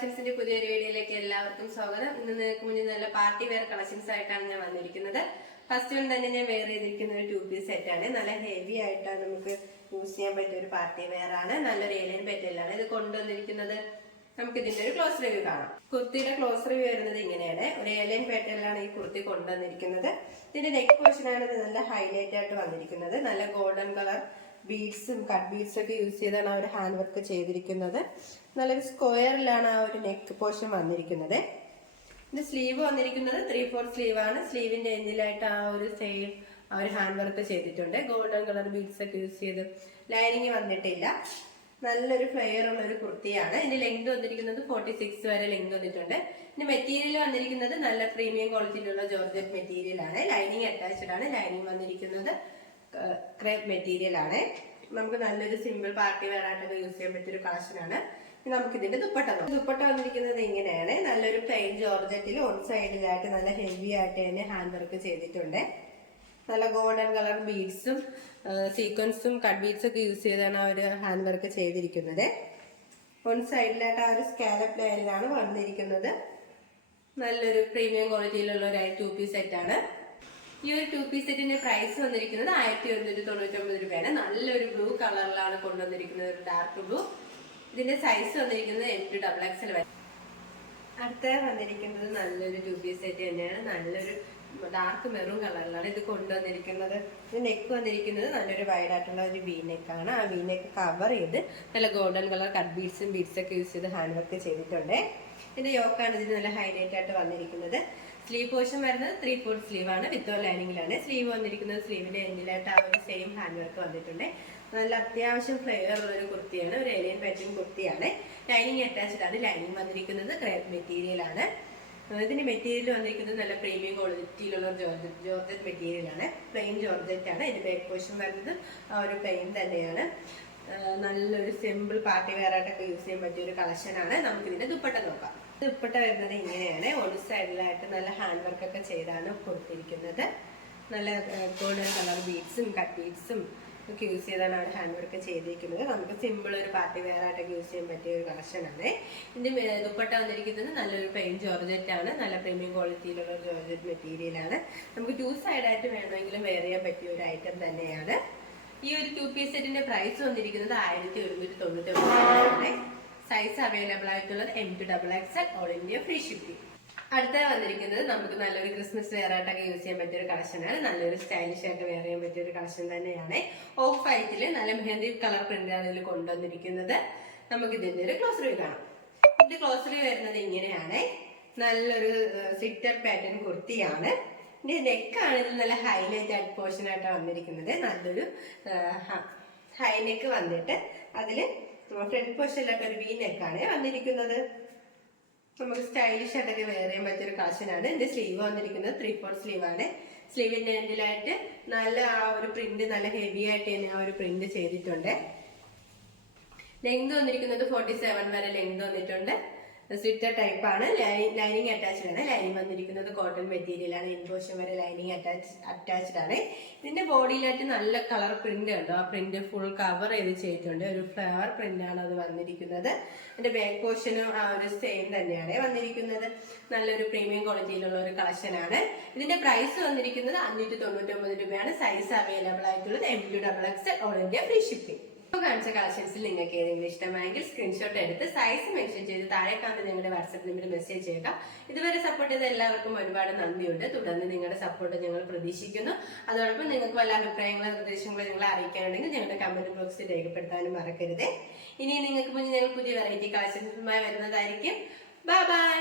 കളക്ഷൻസിന്റെ പുതിയൊരു വീഡിയോയിലേക്ക് എല്ലാവർക്കും സ്വാഗതം. ഇന്ന് നിങ്ങൾക്ക് മുന്നിൽ നല്ല പാർട്ടി വെയർ കളക്ഷൻസ് ആയിട്ടാണ് ഞാൻ വന്നിരിക്കുന്നത്. ഫസ്റ്റ് വൺ തന്നെ ഞാൻ വെയർ ചെയ്തിരിക്കുന്ന ഒരു 2 പീസ് സെറ്റ് ആണ്. നല്ല ഹെവി ആയിട്ടാണ് നമുക്ക് യൂസ് ചെയ്യാൻ പറ്റിയ ഒരു പാർട്ടി വെയർ ആണ്. നല്ലൊരു ഏലിയൻ പെറ്റലാണ് ഇത് കൊണ്ടുവന്നിരിക്കുന്നത്. നമുക്ക് ഇതിന്റെ ഒരു ക്ലോസ് റിവ്യൂ കാണാം. കുർത്തിയുടെ ക്ലോസ് റിവ്യൂ വരുന്നത് ഇങ്ങനെയാണ്. ഒരു ഏലിയൻ പെറ്റലാണ് ഈ കുർത്തി കൊണ്ടുവന്നിരിക്കുന്നത്. ഇതിന്റെ നെക്ക് പോർഷൻ ആണ് നല്ല ഹൈലൈറ്റ് ആയിട്ട് വന്നിരിക്കുന്നത്. നല്ല ഗോൾഡൻ കളർ ബീഡ്സും കട്ട് ബീഡ്സും ഒക്കെ യൂസ് ചെയ്താണ് ആ ഒരു ഹാൻഡ് വർക്ക് ചെയ്തിരിക്കുന്നത്. നല്ലൊരു സ്ക്വയറിലാണ് ആ ഒരു നെക്ക് പോർഷൻ വന്നിരിക്കുന്നത്. ഇതിന്റെ സ്ലീവ് വന്നിരിക്കുന്നത് 3/4 സ്ലീവ് ആണ്. സ്ലീവിന്റെ എൻഡിലായിട്ട് ആ ഒരു സെയിം ആ ഒരു ഹാൻഡ് വർക്ക് ചെയ്തിട്ടുണ്ട്. ഗോൾഡൻ കളർ ബീഡ്സ് ഒക്കെ യൂസ് ചെയ്ത് ലൈനിങ് വന്നിട്ടില്ല. നല്ലൊരു ഫ്ലെയർ ഉള്ള ഒരു കുർത്തിയാണ്. ഇതിന്റെ ലെങ്ത് വന്നിരിക്കുന്നത് 46 വരെ ലെങ്ത് വന്നിട്ടുണ്ട്. ഇതിന്റെ മെറ്റീരിയൽ വന്നിരിക്കുന്നത് നല്ല പ്രീമിയം ക്വാളിറ്റിയിലുള്ള ജോർജറ്റ് മെറ്റീരിയൽ ആണ്. ലൈനിങ് അറ്റാച്ച്ഡ് ആണ്. ലൈനിങ് വന്നിരിക്കുന്നത് ക്രേപ്പ് മെറ്റീരിയൽ ആണ്. നമുക്ക് നല്ലൊരു സിമ്പിൾ പാർട്ടി വെയർ ആയിട്ടൊക്കെ യൂസ് ചെയ്യാൻ പറ്റിയൊരു കളക്ഷൻ ആണ്. നമുക്ക് ഇതിന്റെ ദുപ്പട്ട വന്നിരിക്കുന്നത് ഇങ്ങനെയാണ്. നല്ലൊരു പ്ലെയിൻ ജോർജറ്റിൽ ഓൺ സൈഡിലായിട്ട് നല്ല ഹെവി ആയിട്ട് തന്നെ ഹാൻഡ് വർക്ക് ചെയ്തിട്ടുണ്ട്. നല്ല ഗോൾഡൻ കളർ ബീഡ്സും സീക്വൻസും കട്ട് ബീഡ്സും ഒക്കെ യൂസ് ചെയ്താണ് ആ ഒരു ഹാൻഡ് വർക്ക് ചെയ്തിരിക്കുന്നത്. ഓൺ സൈഡിലായിട്ട് ആ ഒരു സ്കാലപ്പ് ലൈനിലാണ് വന്നിരിക്കുന്നത്. നല്ലൊരു പ്രീമിയം ക്വാളിറ്റിയിലുള്ള ഒരു 2 പീസ് സെറ്റ് ആണ്. ഈ ഒരു 2 പീസ് സെറ്റിന്റെ പ്രൈസ് വന്നിരിക്കുന്നത് 1199 രൂപയാണ്. നല്ലൊരു ബ്ലൂ കളറിലാണ് കൊണ്ടുവന്നിരിക്കുന്നത്, ഒരു ഡാർക്ക് ബ്ലൂ. ഇതിന്റെ സൈസ് വന്നിരിക്കുന്നത് M2XXL വരെ. അടുത്ത വന്നിരിക്കുന്നത് നല്ലൊരു 2 പീസ് സെറ്റ് തന്നെയാണ്. നല്ലൊരു ഡാർക്ക് മെറൂൺ കളറിലാണ് ഇത് കൊണ്ടുവന്നിരിക്കുന്നത്. ഇത് നെക്ക് വന്നിരിക്കുന്നത് നല്ലൊരു വൈഡ് ആയിട്ടുള്ള ഒരു വി നെക്കാണ്. ആ വി നെക്ക് കവർ ചെയ്ത് നല്ല ഗോൾഡൻ കളർ കട്ട് ബീഡ്സും ഒക്കെ യൂസ് ചെയ്ത് ഹാൻഡ് വർക്ക് ചെയ്തിട്ടുണ്ട്. ഇതിന്റെ യോക്കാണ് ഇതിന് നല്ല ഹൈലൈറ്റ് ആയിട്ട് വന്നിരിക്കുന്നത്. സ്ലീവ് പോർഷൻ വരുന്നത് 3/4 സ്ലീവ് ആണ്. വിത്തോ ലൈനിങ്ങിലാണ് സ്ലീവ് വന്നിരിക്കുന്നത്. സ്ലീവിന്റെ എൻഡിലായിട്ട് ആ ഒരു സെയിം ഹാൻഡ് വർക്ക് വന്നിട്ടുണ്ട്. നല്ല അത്യാവശ്യം ഫ്ലെയർ ഉള്ള ഒരു കുർത്തിയാണ്. ഒരു ഏലിയൻ പാറ്റേൺ കുർത്തിയാണ്. ലൈനിങ് അറ്റാച്ച്ഡ് ആണ്. ലൈനിങ് വന്നിരിക്കുന്നത് ക്രേപ്പ് മെറ്റീരിയൽ ആണ്. ഇതിന്റെ മെറ്റീരിയൽ വന്നിരിക്കുന്നത് നല്ല പ്രീമിയം ക്വാളിറ്റിയിലുള്ള ജോർജറ്റ് മെറ്റീരിയൽ ആണ്. പ്ലെയിൻ ജോർജറ്റ് ആണ്. ഇതിന്റെ ബാക്ക് പോർഷൻ വരുന്നത് ആ ഒരു പ്ലെയിൻ തന്നെയാണ്. നല്ലൊരു സിമ്പിൾ പാർട്ടി വെയർ ആയിട്ടൊക്കെ യൂസ് ചെയ്യാൻ പറ്റിയ ഒരു കളക്ഷൻ ആണ്. നമുക്ക് ഇതിന്റെ ദുപ്പട്ട നോക്കാം. ദുപ്പട്ട വരുന്നത് ഇങ്ങനെയാണ്. ഒരു സൈഡിലായിട്ട് നല്ല ഹാൻഡ് വർക്ക് ഒക്കെ ചെയ്താണ് കൊടുത്തിരിക്കുന്നത്. നല്ല ഗോൾഡൻ കളർ ബീഡ്സും കട്ട് ബീഡ്സും ഒക്കെ യൂസ് ചെയ്താണ് അവിടെ ഹാൻഡ് വർക്ക് ചെയ്തിരിക്കുന്നത്. നമുക്ക് സിമ്പിൾ ഒരു പാർട്ടി വെയർ ആയിട്ടൊക്കെ യൂസ് ചെയ്യാൻ പറ്റിയ ഒരു കളക്ഷൻ ആണ്. ഇതിന്റെ ദുപ്പട്ട വന്നിരിക്കുന്നത് നല്ലൊരു പ്ലെയിൻ ജോർജറ്റ് ആണ്. നല്ല പ്രീമിയം ക്വാളിറ്റിയിലുള്ള ജോർജറ്റ് മെറ്റീരിയൽ ആണ്. നമുക്ക് 2 സൈഡായിട്ട് വേണമെങ്കിലും വെയർ ചെയ്യാൻ പറ്റിയ ഒരു ഐറ്റം തന്നെയാണ്. ഈ ഒരു 2 പീസ് സെറ്റിന്റെ പ്രൈസ് വന്നിരിക്കുന്നത് 1199 ആണ്. സൈസ് അവൈലബിൾ ആയിട്ടുള്ളത് M2XXL all India free shipping. അടുത്ത വന്നിരിക്കുന്നത് നമുക്ക് നല്ലൊരു ക്രിസ്മസ് വെയർ ആയിട്ടൊക്കെ യൂസ് ചെയ്യാൻ പറ്റിയ ഒരു കളക്ഷൻ ആണ്. നല്ലൊരു സ്റ്റൈലിഷ് ആയിട്ട് വെയർ ചെയ്യാൻ പറ്റിയ ഒരു കളക്ഷൻ തന്നെയാണ്. ഓഫ് വൈറ്റില് നല്ല മെഹന്തി കളർ പ്രിന്റ് ആണ് ഇതിൽ കൊണ്ടുവന്നിരിക്കുന്നത്. നമുക്ക് ഇതിന്റെ ഒരു ക്ലോസ് റിവ്യൂ കാണാം. ഇതിന്റെ ക്ലോസ് റിവ്യൂ വരുന്നത് ഇങ്ങനെയാണ്. നല്ലൊരു സിറ്റർ പാറ്റേൺ കുർത്തിയാണ്. ഇതിന്റെ നെക്കാണ് ഇതിൽ നല്ല ഹൈലൈറ്റ് ആയിട്ട് പോർഷൻ ആയിട്ട് വന്നിരിക്കുന്നത്. നല്ലൊരു ഹൈ നെക്ക് വന്നിട്ട് അതില് ഫ്രണ്ട് പോർഷനിലായിട്ട് ഒരു വി നെക്കാണ് വന്നിരിക്കുന്നത്. നമുക്ക് സ്റ്റൈലിഷ് ആയിട്ടൊക്കെ വെയർ ചെയ്യാൻ പറ്റിയൊരു കളക്ഷനാണ്. ഇതിന്റെ സ്ലീവ് വന്നിരിക്കുന്നത് 3/4 സ്ലീവ് ആണ്. സ്ലീവിന്റെ എൻഡിലായിട്ട് നല്ല ആ ഒരു പ്രിന്റ് നല്ല ഹെവി ആയിട്ട് തന്നെ ആ ഒരു പ്രിന്റ് ചെയ്തിട്ടുണ്ട്. ലെങ്ത് വന്നിരിക്കുന്നത് 47 വരെ ലെങ്ത് വന്നിട്ടുണ്ട്. സ്ലിറ്റർ ടൈപ്പ് ആണ്. ലൈനിങ് അറ്റാച്ച്ഡ് ആണ്. ലൈനിങ് വന്നിരിക്കുന്നത് കോട്ടൺ മെറ്റീരിയൽ ആണ്. ഇൻപോഷൻ വരെ ലൈനിങ് അറ്റാച്ച്ഡ് ആണ്. ഇതിന്റെ ബോഡിയിലായിട്ട് നല്ല കളർ പ്രിന്റ് ഉണ്ടോ. ആ പ്രിന്റ് ഫുൾ കവർ ചെയ്ത് ചെയ്തിട്ടുണ്ട്. ഒരു ഫ്ലവർ പ്രിന്റ് ആണ് അത് വന്നിരിക്കുന്നത്. ഇതിന്റെ ബാക്ക് പോർഷനും ആ ഒരു സെയിം തന്നെയാണ് വന്നിരിക്കുന്നത്. നല്ലൊരു പ്രീമിയം ക്വാളിറ്റിയിലുള്ള ഒരു കളക്ഷൻ ആണ്. ഇതിന്റെ പ്രൈസ് വന്നിരിക്കുന്നത് 599 രൂപയാണ്. സൈസ് അവൈലബിൾ ആയിട്ടുള്ളത് M2XXL all India free shipping. കാണിച്ച കളക്ഷൻസിൽ നിങ്ങൾക്ക് ഏതെങ്കിലും ഇഷ്ടമായെങ്കിൽ സ്ക്രീൻഷോട്ട് എടുത്ത് സൈസ് മെൻഷൻ ചെയ്ത് താഴെ കാണുന്ന നിങ്ങളുടെ വാട്സ്ആപ്പ് നമ്പറിൽ മെസ്സേജ് ചെയ്യുക. ഇതുവരെ സപ്പോർട്ട് ചെയ്ത എല്ലാവർക്കും ഒരുപാട് നന്ദിയുണ്ട്. തുടർന്ന് നിങ്ങളുടെ സപ്പോർട്ട് ഞങ്ങൾ പ്രതീക്ഷിക്കുന്നു. അതോടൊപ്പം നിങ്ങൾക്ക് വല്ല അഭിപ്രായങ്ങളോ നിർദ്ദേശങ്ങളോ നിങ്ങളെ അറിയിക്കാനുണ്ടെങ്കിൽ ഞങ്ങളുടെ കമന്റ് ബോക്സിൽ രേഖപ്പെടുത്താനും മറക്കരുത്. ഇനി നിങ്ങൾക്ക് മുന്നിൽ ഞങ്ങൾ പുതിയ വെറൈറ്റി കളക്ഷൻസുമായി വരുന്നതായിരിക്കും. Bye bye.